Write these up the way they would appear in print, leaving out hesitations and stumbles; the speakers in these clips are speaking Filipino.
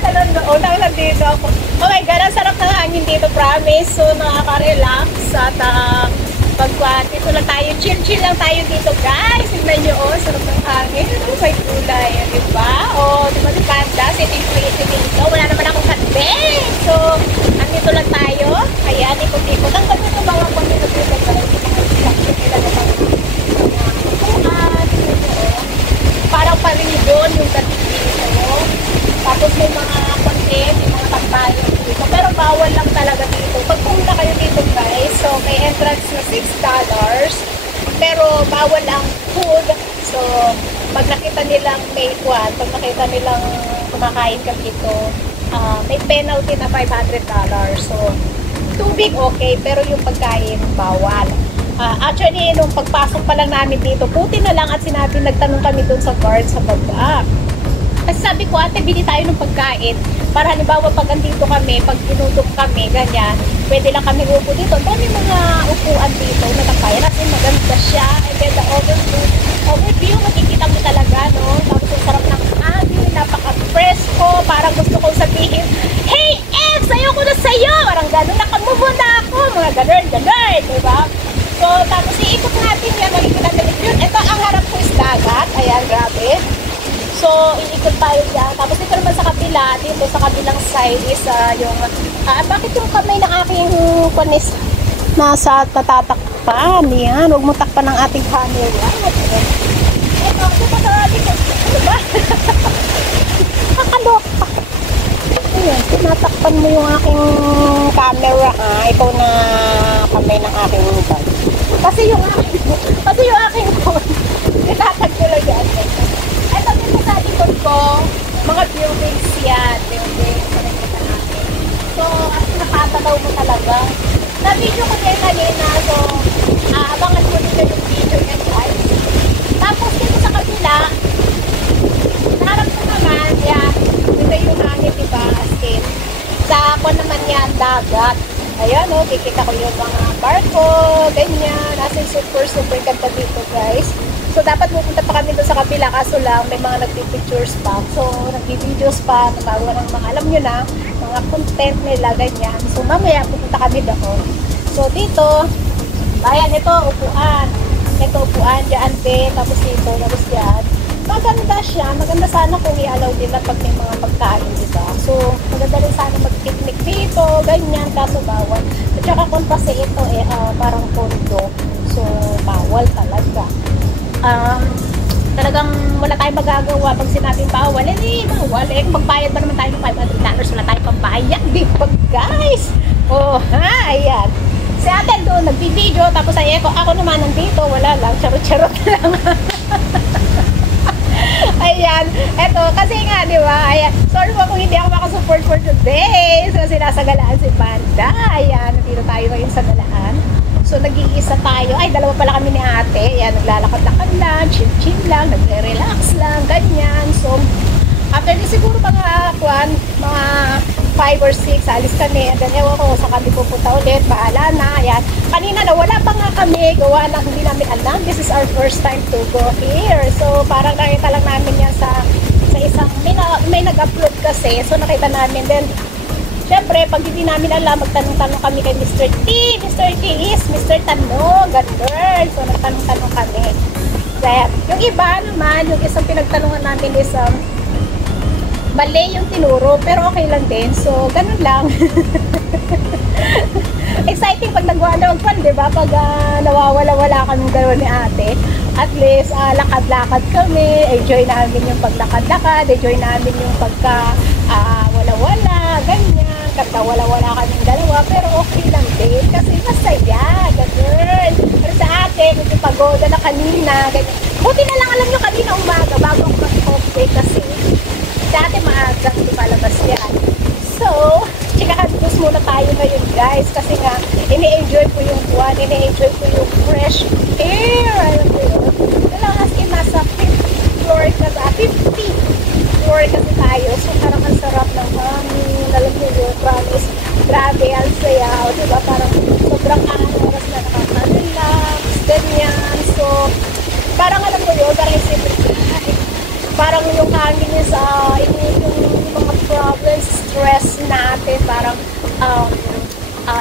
talon doon. Talon dito ako. Oh my God, ang sarap ng hangin dito, promise. So, nakaka-relax. At dito lang tayo. Chill-chill lang tayo dito, guys. Tignan nyo, oh. Sarap ng hangin. Oh, may kulay. Diba? Oh, diba si Panda? Sitting pretty dito. Wala naman akong kandeng. So, andito lang tayo. Ayan, ikot-ikot. Ang ganda ng mga kung dito dito, guys. Parang paridon yung gabi dito. Tapos may mga content, may mga pagbayo dito. Pero bawal lang talaga dito. Pag pumunta kayo dito, guys, so may entrance na $6. Pero bawal ang food. So, pag nakita nilang may kwan, pag nakita nilang kumakain ka dito, may penalty na $500. So, tubig okay, pero yung pagkain bawal. Actually, nung pagpasok pa lang namin dito, puti na lang at sinabi, nagtanong kami dun sa guard sa baba. Kasi sabi ko, ate, bili tayo ng pagkain. Para halimbawa, pag andito kami, pag tinudok kami, ganyan, pwede lang kami upo dito. Dami mga upuan dito na nakayan. At maganda siya. And then the overview, makikita mo talaga, no? Tapos yung sarap ng hangin, napaka-fresco. Parang gusto kong sabihin, hey, Ex, ayoko na sa'yo. Parang gano'n, nakamove na ako. Mga gano'n, diba? So, tapos iikot natin yan, makikita natin yun. Ito, ang harap ko is dagat. Ayan, grabe. So, iikot tayo dyan. Tapos ito naman sa kabila, dito sa kabilang side is yung, bakit yung kamay ng aking panis nasa natatakpan? Yan, huwag mo takpan ng ating camera. Ito, dito sa likod. Ano ba? Nakaloka. Ayan, tinatakpan mo yung aking camera, ikaw na kamay ng aking bag. Kasi yung aking phone, itatag ko lang yan. Ito dito sa likod ko, mga buildings yan. Buildings, nakikita natin. So, as napapataw mo talaga. Na-video ko din kanina, so, abangan mo dito yung video niya, guys. Tapos dito sa kabila, harap ko naman, yan. Dito yung hangin, diba? As in, sa ako naman yan, dagat. Ayan, oh, kikita ko yung mga barko, ganyan. As in, super ganda dito, guys. So, dapat pupunta pa kami doon sa kabila, kaso lang, may mga nagpipictures pa. So, nagpipidyoes pa, nagawa ng mga, alam nyo na, mga content nila, ganyan. So, mamaya, pupunta kami doon. So, dito, ayan, ito, upuan. Ito, upuan, dyan, tapos dito, tapos dyan. Maganda siya, maganda sana kung i-allow nila pag may mga pagkain, diba? So, maganda rin sana mag-picnic dito, ganyan, kaso bawal. At saka kung kasi ito, parang kondo. So, bawal talaga. Talagang wala tayong magagawa pag sinabing bawal, bawal. Magbayad ba naman tayo ng $500, wala tayong pambayad, di ba, guys? Oh, ha, ayan. Si ate doon, nagbi-video, tapos ako naman nandito, wala lang, charot-charot lang. Ayan, eto, kasi nga, di ba, ayan, sorry po kung hindi ako makasupport for today. So, sinasagalaan si Panda. Ayan, nandito tayo ngayon sa galaan. So, nag-iisa tayo. Ay, dalawa pala kami ni ate. Ayan, naglalakad-lakad lang, chill-chill lang, nagre-relax lang, ganyan. So, after di siguro mga 5 or 6, alis kami. And then, ewan ko, sa kami pupunta ulit, bahala na. Ayan, kanina na, wala pa nga kami, gawa na hindi namin alam. This is our first time to go here. So, parang nakita lang namin yan sa isang, may nag-upload kasi. So, nakita namin. Then, syempre, pag hindi namin alam, magtanong-tanong kami kay Mr. T. Mr. T is Mr. Tanong, ganun. So, nagtanong-tanong kami. Kaya, yung iba naman, yung isang pinagtanungan namin is, mali yung tinuro, pero okay lang din. So, ganun lang. Exciting pag nagawa na magpan, diba? Pag nawawala-wala kami dalawa ni ate. At least, lakad-lakad kami. Enjoy namin yung paglakad-lakad. Enjoy namin yung pagka wala-wala, ganyan. Kanta wala-wala kaming dalawa. Pero okay lang din. Kasi masaya. Ganun. Pero sa akin, medyo pagoda na kanina. Ganyan. Buti na lang alam nyo kanina umaga bago ako mag-coffee kasi dati maaga palabas yan. So, chikahan-bus muna tayo ngayon, guys. Kasi nga, ini-enjoy ko yung buwan, ini-enjoy ko yung fresh air. Alam mo yun? Dalang as in, nasa 50th floor kasi tayo. So, parang ang sarap ng hangin. Alam mo yun, promise. Grabe, ang saya. O, diba? Parang sobrang oras na nakaka-relax. Ganyan. So, parang alam mo yun, parang isipin parang yung hangin niya sa yung mga problems, stress natin, parang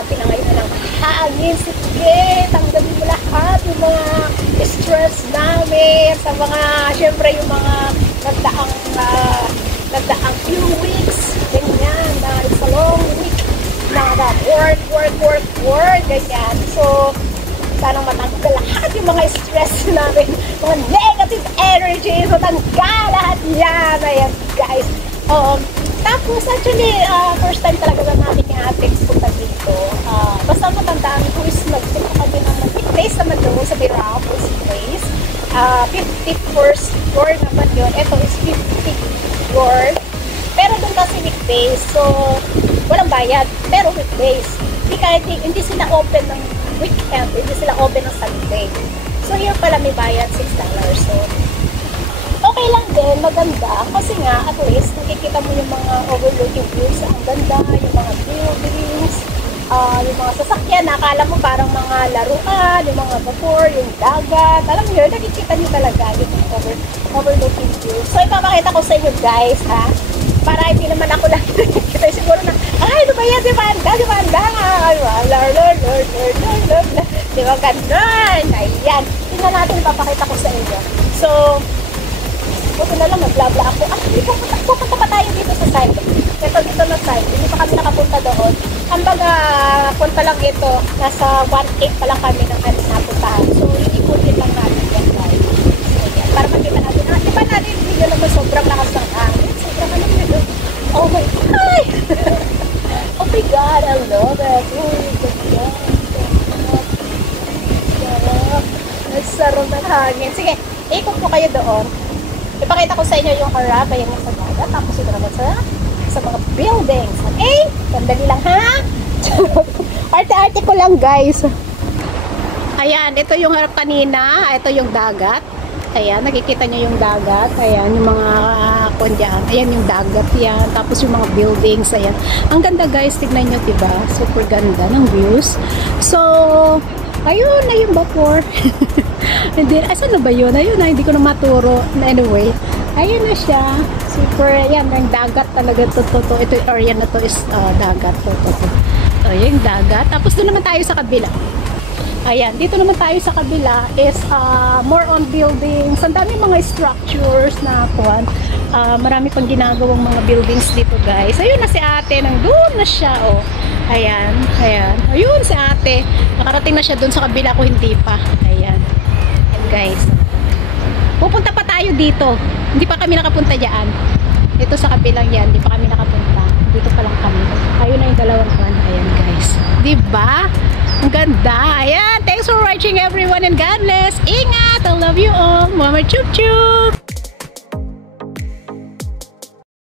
tinangay na lang hangin. Sige, tanggalin mo lahat yung mga stress namin sa mga, syempre yung mga nagdaang few weeks, ganyan, na it's a long week na work, ganyan. So, sana matanggal lahat yung mga stress namin, mga negative energy, matanggal lahat yan. Ayan, guys. Tapos, actually, first time talaga na namin yung ating punta dito. Basta matandaan ko is nagpunta kami naman. Place naman doon sa Birapos place. 51st floor naman yun. Ito is 50th floor. Pero doon kasi weekdays. So, walang bayad. Pero weekdays. Hindi sila open ng weekend. Hindi sila open ng Sunday. So, here pala may bayad $6. So, okay lang din, maganda. Kasi nga, at least, nakikita mo yung mga overlooking views. Ang ganda, yung mga buildings, yung mga sasakyan. Nakala mo parang mga laruan, yung mga vapor, yung dagat. Alam mo yun, nakikita nyo talaga yung overlooking views. So, ipapakita ko sa inyo, guys, ha? Para hindi naman ako lang nakikita. Siguro na, ay, ano ba yan? Di banda. Lord. Di ba, ganun? Ayan. Tingnan natin, ipapakita ko sa inyo. So, buti na lang, maglabla ako. Pupunta pa tayo dito sa side. Ito dito na side. Hindi pa kami nakapunta doon. Kumbaga, punta lang ito. Nasa 1/8 pa lang kami ng ating napuntahan. So, ikutin lang natin yan, guys. So, yan. Para makita natin. Diba natin, hindi nyo naman sobrang lakas ng hangin. Sobrang ano nyo. Oh my God! Oh my God, I love it. Oh my God. Nagsarap ng hangin. Sige, ikot po kayo doon. Ipakita ko sa inyo yung harap, ayan yung sa dagat, tapos ito naman sa mga buildings. Okay? Sandali lang, ha? Arte-arte ko lang, guys. Ayan, ito yung harap kanina. Ito yung dagat. Ayan, nakikita nyo yung dagat. Ayan, yung mga kondyan. Ayan yung dagat yan. Tapos yung mga buildings. Ayan. Ang ganda, guys. Tignan nyo, diba? Super ganda ng views. So, ayun na yung vapor. Hindi, asan na ba yun? Ayun na, hindi ko na maturo. Anyway, ayun na siya. Super, yan, yung dagat talaga. Ito, yung area na to is dagat. So, yung dagat. Tapos doon naman tayo sa kabila. Ayan, dito naman tayo sa kabila is more on buildings. Ang dami mga structures na kuwan. Marami pang ginagawang mga buildings dito, guys. Ayun na si ate, nandun na siya, oh. Ayan. Ayun si ate. Nakarating na siya dun sa kabila ko, hindi pa. Ayan, guys. Pupunta pa tayo dito. Hindi pa kami nakapunta diyan. Dito sa kabilang yan, hindi pa kami nakapunta. Dito pa lang kami. Ayun na yung dalawang kan. Ayan, guys. Diba? Ang ganda. Ayan. Thanks for watching, everyone, and God bless. Ingat. I love you all. Mama chup chup.